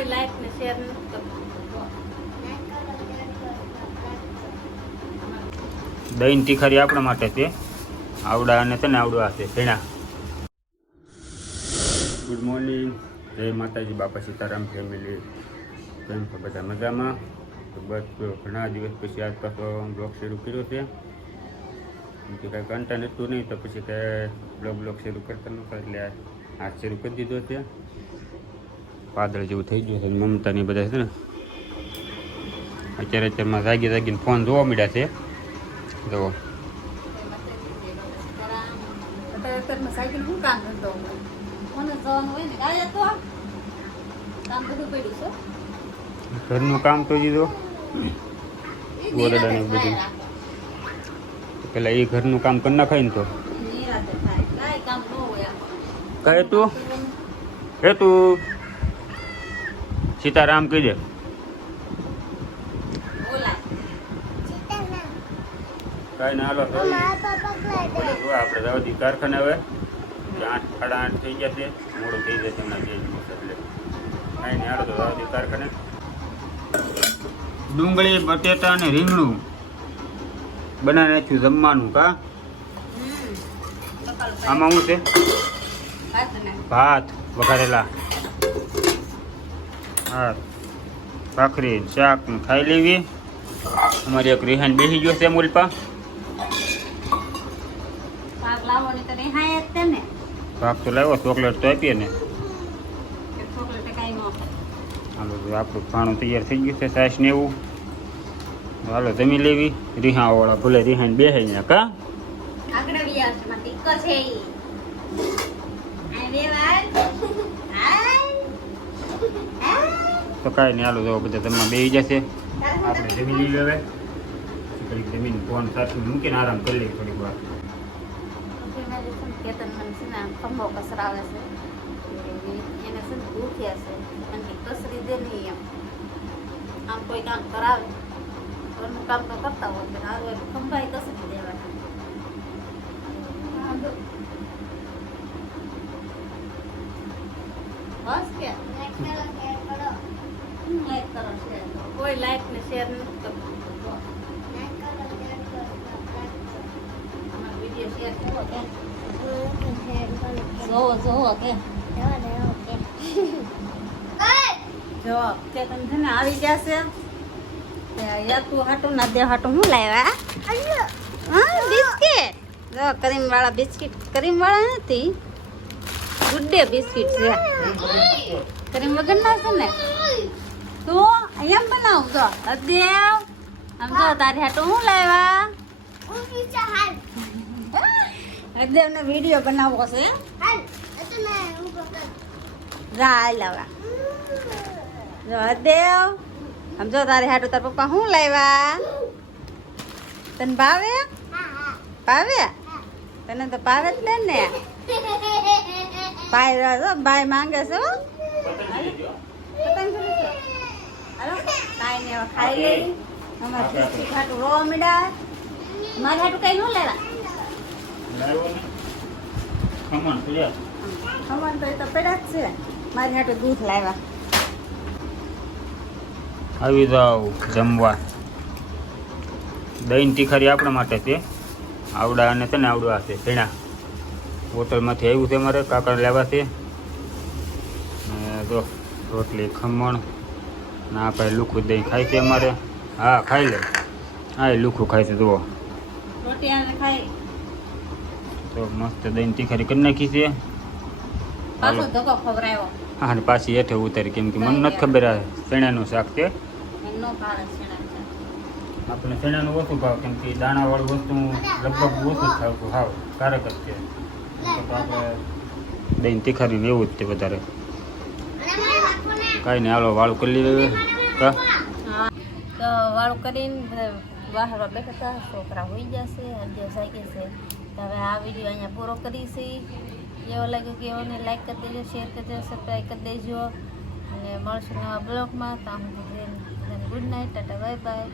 કોઈ લાઈક ને શેર નથી કરતું. દહીં તીખારી આપણા માટે છે. આવડા અને તને આવડું આ છે ભેણા. ગુડ મોર્નિંગ, જય માતાજી, બાપા સીતારામ ફેમિલી. કેમ છો બધા મજામાં? તો બસ ઘણા દિવસ પછી આજ પાછો બ્લોગ શરૂ કર્યો છે. કે કાંઈ કન્ટેન્ટ હતું નહીં તો પછી કાંઈ બ્લોગ શરૂ કરતા નહોતા એટલે આજ શરૂ કરી દીધો છે. વાદળ જેવું થઈ ગયું છે. મમતાની બધા છે ને અત્યારમાં જાગીને ફોન જોવા મળ્યા છે. જુઓ સાયકલ શું કામ ધંધો મને જવાનું હોય ને ગાય તો કામ બધું પડ્યું છે. ઘરનું કામ તો દીધો ગોરડાને બધું પેલા એ ઘરનું કામ કરી નાખાય ને તો કહે તું સીતારામ કહી દે. કાંઈ ના હાલો આપણે જવા દી કારખાને. હવે 8 સાડા 8 થઈ ગયા છે. મોડું થઈ જશે હમણાં 2 દિવસ એટલે કાંઈ નહીં હાલો તો જવા દી કારખાને. ડુંગળી બટેટા અને રીંગણું બનાવી નાખ્યું જમવાનું. કા આમાં શું છે? ભાત વઘારેલા, હા ભાખરી શાક ખાઈ લેવી. અમારી એક રિહાન બેસી ગયો છે મુલપા. ભાગ તો લાવ્યો, ચોકલેટ તો આપીએ ને. હાલો આપણું ખાણું તૈયાર થઈ ગયું છે. સાસ ને એવું હાલો જમી લેવી. રિહા વાળા ભલે રિહાન બેસે ને. કા તો કાંઈ નહીં હાલો જો બધા તમે બેસી જશે. આપણે જમી લઈએ. હવે થોડીક જમીન ફોન સાથે મૂકીને આરામ કરી લઈએ થોડીક વાર. કેતન મને છે ને ખંભો કસરાવે છે એને છે ને દુખ્યા છે અને કસરી દે નહીં એમ. આમ કોઈ કામ કરાવે ઘરનું કામ તો કરતા હોય પણ હારું એમ ખંભાઈ કસરી દેવાના. બસ કે લાઈક કરો શેર કરો. કોઈ લાઈક ને શેર નથી કરતું. વિડીયો શેર કરો કે જોવો કે જો કે તમે છે ને આવી ગયા છે. તું હાટું ના દે હાટું હું લાવ્યા? બિસ્કિટ. જો ક્રીમ વાળા બિસ્કિટ. ક્રીમ વાળા નથી, ગુડ ડે બિસ્કિટ છે. ક્રીમ વગર ના છે ને તું એમ બનાવ. જો દેવ આમ જો તારી હાટું હું લાવ્યા? દેવને વિડીયો બનાવવો છે. દેવ આમ જો તારે હાટું તાર પપ્પા શું લાવ્યા? તને ભાવે? ભાવે? તને તો ભાવે જ ને. ભાઈ માંગે છે. ખાઈ લે. અમારે હાટું રોવા મીડા. મારે હાટું કઈ ન લેવા. ખમણ તો એ તો પેડા જ છે. મારી હાટું દૂધ લાવ્યા. આવી જાવ જમવા. દહીં તીખારી આપણા માટે છે. આવડા અને તને આવડું આ છે ભેણા. હોટલમાંથી આવ્યું છે મારે કાકર લેવા છે. જો રોટલી ખમણ ના આપણે લુખું દહીં ખાય છે અમારે. હા ખાઈ લે. હા એ લુખું ખાય છે. જુઓ રોટી આને ખાઈ તો મસ્ત દહીં તીખારી કરી નાખી છે. પાછો ધક્કો ખવરાયો. હા ને પાછી હેઠે ઉતારી કેમ કે મને નથી ખબર આ ચણાનું શાક છે. આપણે ચણાનું ઓછું ભાવ કેમ કે દાણાવાળું વસ્તુ લગભગ ઓછું ખાવતું હાવ કારક જ છે. તો આપણે દહીં તીખારીને એવું જ છે વધારે. કાંઈ નહીં હાલો વાળું કરી લઈએ. કા તો વાળું કરીને બહાર બેઠા હતા. છોકરા હોઈ જશે. અગિયાર વાગે છે. હવે આ વિડીયો અહીંયા પૂરો કરીશી. એવો લાગ્યો કે એઓને લાઈક કરી દેજો, શેર કરી દેજો, સબસ્ક્રાઈબ કરી દેજો અને મળશું નવા બ્લોગમાં. તો good night, Tata, bye bye.